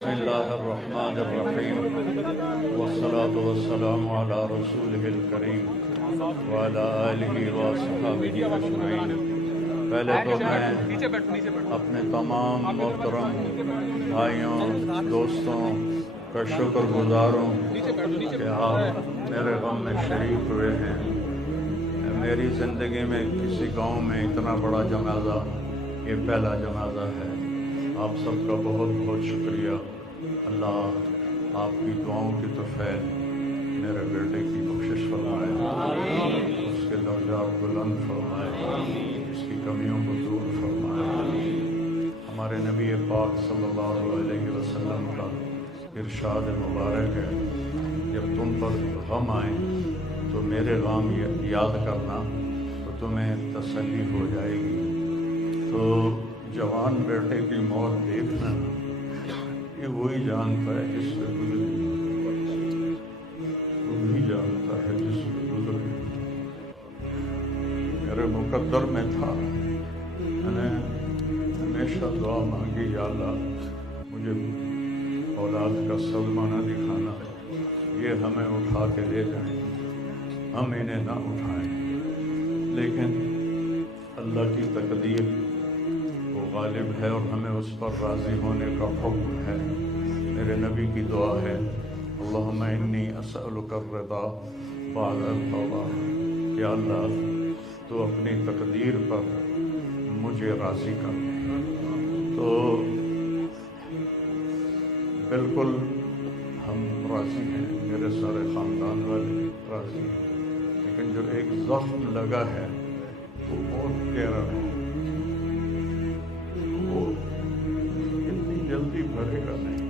بسم اللہ الرحمن الرحیم والصلاة والسلام علی رسولہ الکریم وعلی آلہ وصحبہ اجمعین۔ پہلے تو میں اپنے تمام محترم بھائیوں دوستوں کا شکر گزار ہوں کہ آپ میرے غم میں شریک ہوئے ہیں۔ میری زندگی میں کسی گاؤں میں اتنا بڑا جنازہ یہ پہلا جنازہ ہے۔ آپ سب کا بہت بہت شکریہ۔ اللہ آپ کی دعاؤں کی طفیل میرے بیٹے کی بخشش فرمائے، اس کے درجات بلند فرمائے، اس کی کمیوں کو دور فرمائے۔ ہمارے نبی پاک صلی اللہ علیہ وسلم کا ارشاد مبارک ہے، جب تم پر غم آئے تو میرے غم یاد کرنا تو تمہیں تسلی ہو جائے گی۔ تو جوان بیٹے کی موت دیکھنا یہ وہی جانتا ہے جس سے گزری، وہی جانتا ہے جس سے گزری۔ میرے مقدر میں تھا، میں نے ہمیشہ دعا مانگی، یا اللہ مجھے اولاد کا صدمہ نہ دکھانا، یہ ہمیں اٹھا کے لے جائیں، ہم انہیں نہ اٹھائیں۔ لیکن اللہ کی تقدیر غالب ہے اور ہمیں اس پر راضی ہونے کا حکم ہے۔ میرے نبی کی دعا ہے، اللہم انی اسألک الرضا بعد التوبہ، یا اللہ تو اپنی تقدیر پر مجھے راضی کر دے۔ تو بالکل ہم راضی ہیں، میرے سارے خاندان والے راضی ہیں، لیکن جو ایک زخم لگا ہے وہ بہت گہرا ہے، جلدی بھرے گا نہیں۔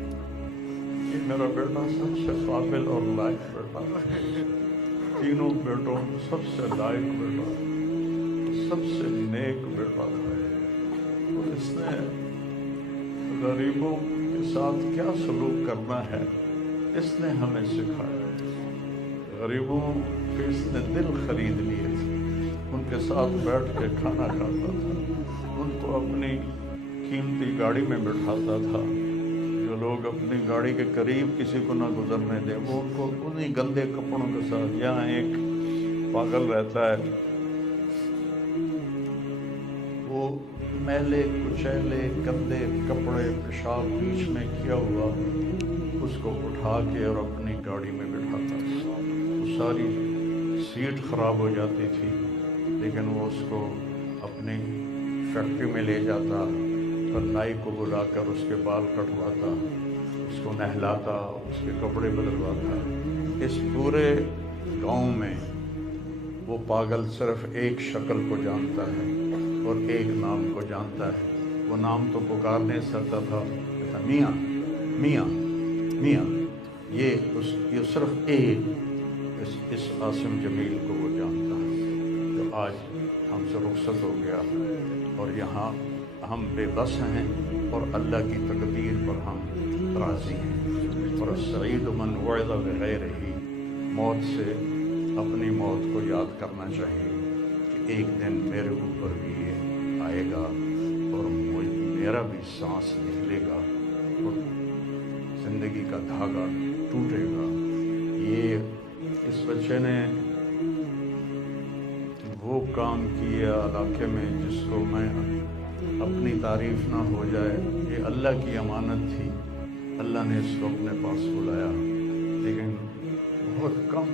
یہ میرا بیٹا سب سے قابل اور لائق بیٹا ہے، تینوں بیٹوں میں سب سے لائق بیٹا، سب سے نیک بیٹا ہے، اور اس نے غریبوں کے ساتھ کیا سلوک کرنا ہے اس نے ہمیں سکھایا۔ غریبوں کے اس نے دل خرید لیے تھے، ان کے ساتھ بیٹھ کے کھانا کھاتا تھا، ان کو اپنی قیمتی گاڑی میں بٹھاتا تھا۔ جو لوگ اپنی گاڑی کے قریب کسی کو نہ گزرنے دیں، وہ ان کو انہی گندے کپڑوں کے ساتھ، یہاں ایک پاگل رہتا ہے، وہ میلے کچیلے گندے کپڑے پیشاب بیچ میں کیا ہوا اس کو اٹھا کے اور اپنی گاڑی میں بٹھاتا تھا۔ وہ ساری سیٹ خراب ہو جاتی تھی، لیکن وہ اس کو اپنی فیکٹری میں لے جاتا، نائی کو بلا کر اس کے بال کٹواتا، اس کو نہلاتا، اس کے کپڑے بدلواتا۔ اس پورے گاؤں میں وہ پاگل صرف ایک شکل کو جانتا ہے اور ایک نام کو جانتا ہے۔ وہ نام تو پکار نہیں سکتا تھا، میاں میاں میاں، یہ صرف ایک اس عاصم جمیل کو وہ جانتا ہے، جو آج ہم سے رخصت ہو گیا، اور یہاں ہم بے بس ہیں اور اللہ کی تقدیر پر ہم راضی ہیں۔ اور السعید من وعظ بغیرہ، موت سے اپنی موت کو یاد کرنا چاہیے کہ ایک دن میرے اوپر بھی یہ آئے گا اور میرا بھی سانس نکلے گا اور زندگی کا دھاگا ٹوٹے گا۔ یہ اس بچے نے وہ کام کیا علاقے میں جس کو میں اپنی تعریف نہ ہو جائے، یہ اللہ کی امانت تھی، اللہ نے اس کو اپنے پاس بلایا۔ لیکن بہت کم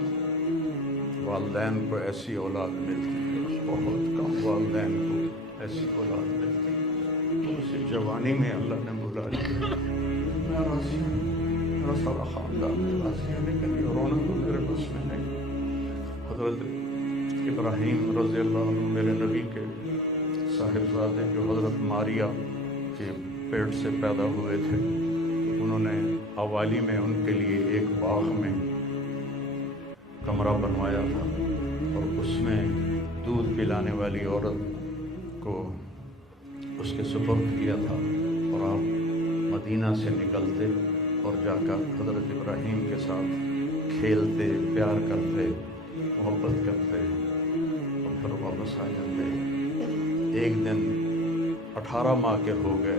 والدین کو ایسی اولاد ملتی ہے، بہت کم والدین کو ایسی اولاد ملتی ہے۔ اسی جوانی میں اللہ نے بلا لیا۔ میں راضی ہوں، میرا سارا خاندان راضی ہے، لیکن یہ رونا تو میرے بس میں نہیں۔ حضرت ابراہیم رضی اللہ عنہ میرے نبی کے صاحبزادے، جو حضرت ماریہ کے پیٹ سے پیدا ہوئے تھے، انہوں نے حوالی میں ان کے لیے ایک باغ میں کمرہ بنوایا تھا، اور اس میں دودھ پلانے والی عورت کو اس کے سپرد کیا تھا، اور آپ مدینہ سے نکلتے اور جا کر حضرت ابراہیم کے ساتھ کھیلتے، پیار کرتے، محبت کرتے اور پھر واپس آ جاتے۔ ایک دن 18 ماہ کے ہو گئے،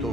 2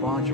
5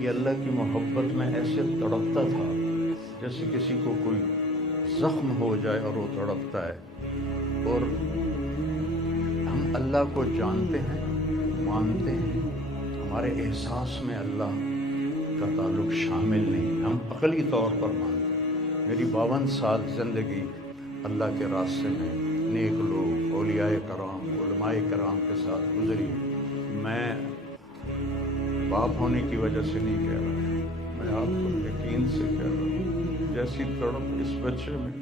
یہ اللہ کی محبت میں ایسے تڑپتا تھا جیسے کسی کو کوئی زخم ہو جائے اور وہ تڑپتا ہے۔ اور ہم اللہ کو جانتے ہیں، مانتے ہیں، ہمارے احساس میں اللہ کا تعلق شامل نہیں، ہم عقلی طور پر مانتے ہیں۔ میری 52 سال زندگی اللہ کے راستے میں نیک لوگ، اولیاء کرام، علماء کرام کے ساتھ گزری۔ میں باپ ہونے کی وجہ سے نہیں کہہ رہا، میں آپ کو یقین سے کہہ رہا ہوں، جیسی تڑپ اس بچے میں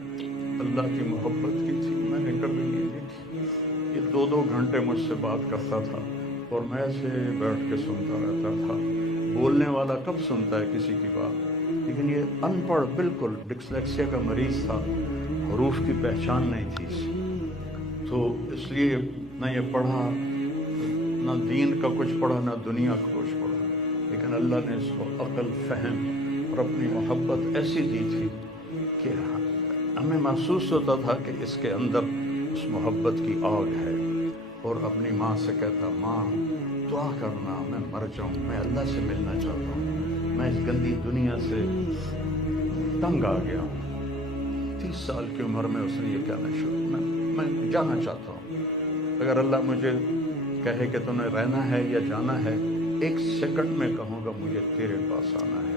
اللہ کی محبت کی تھی میں نے کبھی نہیں دیکھی۔ یہ 2 گھنٹے مجھ سے بات کرتا تھا اور میں ایسے بیٹھ کے سنتا رہتا تھا۔ بولنے والا کب سنتا ہے کسی کی بات، لیکن یہ ان پڑھ، بالکل ڈسلیکسیا کا مریض تھا، حروف کی پہچان نہیں تھی اس، تو اس لیے نہ یہ پڑھا، نہ دین کا کچھ پڑھا، نہ دنیا کا کچھ پڑھا، لیکن اللہ نے اس کو عقل، فہم اور اپنی محبت ایسی دی تھی کہ ہمیں محسوس ہوتا تھا کہ اس کے اندر اس محبت کی آگ ہے۔ اور اپنی ماں سے کہتا، ماں دعا کرنا میں مر جاؤں، میں اللہ سے ملنا چاہتا ہوں، میں اس گندی دنیا سے تنگ آ گیا ہوں۔ 30 سال کی عمر میں اس نے یہ کہنا شروع، میں جانا چاہتا ہوں، اگر اللہ مجھے کہے کہ تمہیں رہنا ہے یا جانا ہے، 1 سیکنڈ میں کہوں گا مجھے تیرے پاس آنا ہے،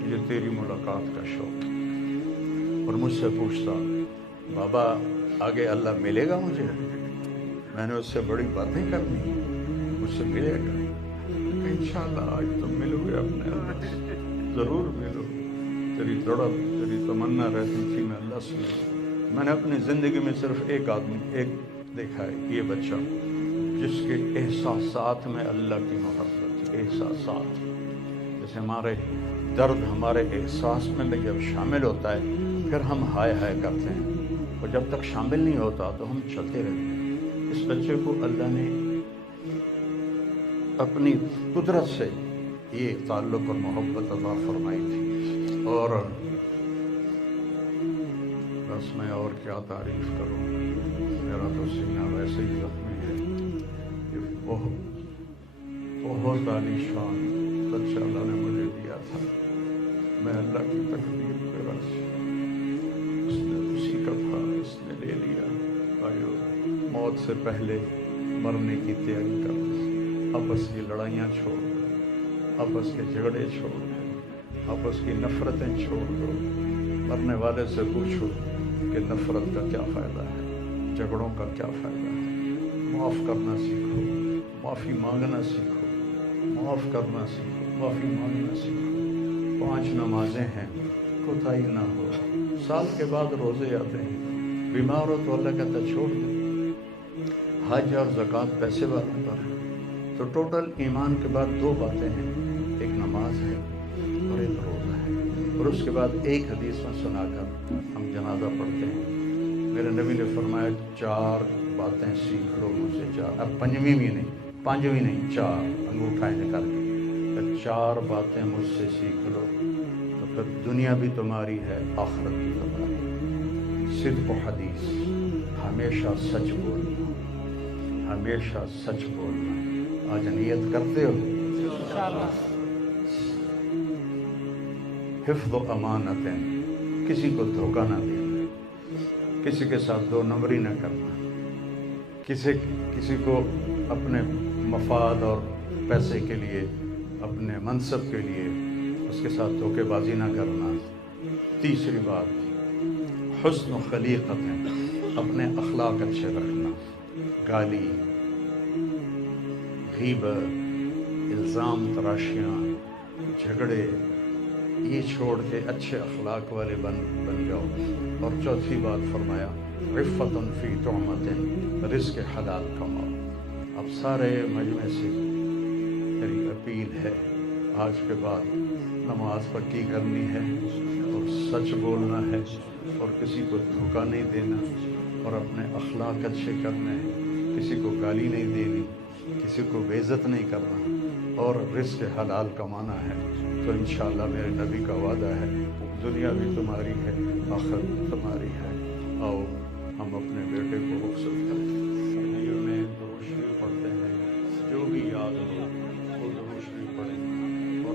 مجھے تیری ملاقات کا شوق ہے۔ اور مجھ سے پوچھتا، بابا آگے اللہ ملے گا مجھے؟ میں نے اس سے بڑی باتیں کرنی، مجھ سے ملے گا؟ انشاءاللہ آج تم ملو گے اپنے اللہ سے، ضرور ملو گے۔ تیری تڑپ، تیری تمنا رہتی تھی میں اللہ سے ملوں۔ میں نے اپنی زندگی میں صرف ایک آدمی دیکھا ہے، یہ بچہ جس کے احساسات میں اللہ کی محبت، احساسات جیسے ہمارے درد ہمارے احساس میں جب شامل ہوتا ہے پھر ہم ہائے ہائے کرتے ہیں، اور جب تک شامل نہیں ہوتا تو ہم چلتے رہتے ہیں۔ اس بچے کو اللہ نے اپنی قدرت سے یہ تعلق اور محبت عطا فرمائی تھی، اور بس میں اور کیا تعریف کروں، میرا تو سینہ ویسے ہی زخمی ہے۔ یہ بہت عالی شان بچہ اللہ نے مجھے دیا تھا، میں اللہ کی تقدیر پہ راضی، اس نے اسی کا تھا، اس نے لے لیا۔ آئیو موت سے پہلے مرنے کی تیاری کر، آپس کی لڑائیاں چھوڑ دو، آپس کے جھگڑے چھوڑ دو، آپس کی نفرتیں چھوڑ دو۔ مرنے والے سے پوچھو کہ نفرت کا کیا فائدہ ہے، جھگڑوں کا کیا فائدہ ہے۔ معاف کرنا سیکھو، معافی مانگنا سیکھو، معاف کرنا سیکھو، معافی مانگنا سیکھو۔ 5 نمازیں ہیں، کوتاہی نہ ہو۔ سال کے بعد روزے آتے ہیں، بیمار ہو تو اللہ کہتا چھوڑ دو۔ حج اور زکوٰۃ پیسے والوں پر ہے، تو ٹوٹل ایمان کے بعد 2 باتیں ہیں، ایک نماز ہے اور ایک روزہ ہے۔ اور اس کے بعد ایک حدیث میں سنا کر ہم جنازہ پڑھتے ہیں۔ میرے نبی نے فرمایا 4 باتیں سیکھ لو مجھ سے، 4، اب 5ویں بھی نہیں، 5ویں نہیں، 4 انگوٹھائیں نکال کے، 4 باتیں مجھ سے سیکھ لو تو پھر دنیا بھی تمہاری ہے، آخرت بھی تمہاری۔ صدق و حدیث، ہمیشہ سچ بولنا، ہمیشہ سچ بولنا۔ آج نیت کرتے ہو؟ انشاءاللہ۔ حفظ و امانتیں، کسی کو دھوکہ نہ دینا، کسی کے ساتھ 2 نمبری نہ کرنا، کسی کو اپنے مفاد اور پیسے کے لیے، اپنے منصب کے لیے اس کے ساتھ دھوکے بازی نہ کرنا۔ تیسری بات، حسن و خلیقتیں، اپنے اخلاق اچھے رکھنا، گالی، غیبت، الزام تراشیاں، جھگڑے، یہ چھوڑ کے اچھے اخلاق والے بن جاؤ۔ اور چوتھی بات فرمایا، عفت فی طعمۃ، رزق حلال کماؤ۔ اب سارے مجمع سے میری اپیل ہے، آج کے بعد نماز پکی کرنی ہے اور سچ بولنا ہے اور کسی کو دھوکہ نہیں دینا اور اپنے اخلاق اچھے کرنے ہیں، کسی کو گالی نہیں دینی، کسی کو بے عزت نہیں کرنا اور رزق حلال کمانا ہے۔ تو انشاءاللہ میرے نبی کا وعدہ ہے، دنیا بھی تمہاری ہے، آخرت بھی تمہاری ہے۔ آؤ ہم اپنے بیٹے کو رخصت کریں، ہندیوں میں درود شریف پڑھتے ہیں، جو بھی یاد ہو وہ درود شریف پڑھیں اور